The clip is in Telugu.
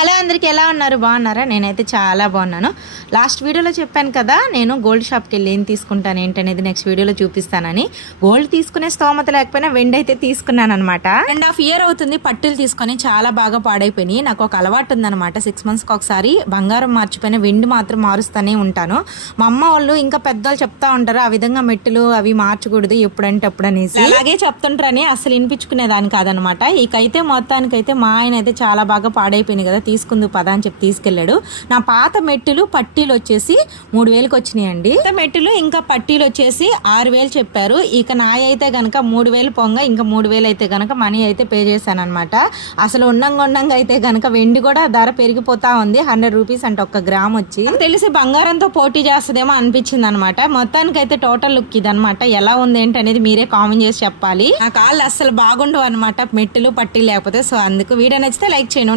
హలో అందరికి ఎలా ఉన్నారు, బాగున్నారా? నేనైతే చాలా బాగున్నాను. లాస్ట్ వీడియోలో చెప్పాను కదా, నేను గోల్డ్ షాప్కి వెళ్ళి ఏం తీసుకుంటాను ఏంటనేది నెక్స్ట్ వీడియోలో చూపిస్తానని. గోల్డ్ తీసుకునే స్తోమత లేకపోయినా వెండి అయితే తీసుకున్నాను అనమాట. 1.5 year అవుతుంది పట్టులు తీసుకొని, చాలా బాగా పాడైపోయినాయి. నాకు ఒక అలవాటు ఉందన్నమాట, 6 monthsకి ఒకసారి బంగారం మార్చిపోయిన వెండి మాత్రం మారుస్తూనే ఉంటాను. మా అమ్మ వాళ్ళు ఇంకా పెద్దవాళ్ళు చెప్తా ఉంటారు, ఆ విధంగా మెట్టులు అవి మార్చకూడదు ఎప్పుడంటే అప్పుడు అనేసి. అలాగే చెప్తుంటారని అసలు వినిపించుకునేదాన్ని కాదనమాట. ఇకైతే మొత్తానికైతే మా ఆయన అయితే చాలా బాగా పాడైపోయింది కదా, తీసుకుందు పదా అని చెప్పి తీసుకెళ్ళాడు. నా పాత మెట్టులు పట్టీలు వచ్చేసి 3,000కి వచ్చినాయండి. మెట్టులు ఇంకా పట్టీలు వచ్చేసి 6,000 చెప్పారు. ఇక నా అయితే గనక 3,000 పొంగ ఇంకా 3,000 అయితే గనక మనీ అయితే పే చేశాను అనమాట. అసలు ఉండంగా అయితే గనక వెండి కూడా ధర పెరిగిపోతా ఉంది. 100 రూపీస్ అంటే 1 గ్రామ్ వచ్చి. తెలిసి బంగారంతో పోటీ చేస్తుందేమో అనిపించింది అనమాట. మొత్తానికైతే టోటల్ లుక్ ఇదనమాట. ఎలా ఉంది ఏంటి అనేది మీరే కామెంట్ చేసి చెప్పాలి. నా కాళ్ళు అసలు బాగుండవు అనమాట మెట్టులు పట్టీలు లేకపోతే. సో అందుకు వీడియో నచ్చితే లైక్ చేయండి.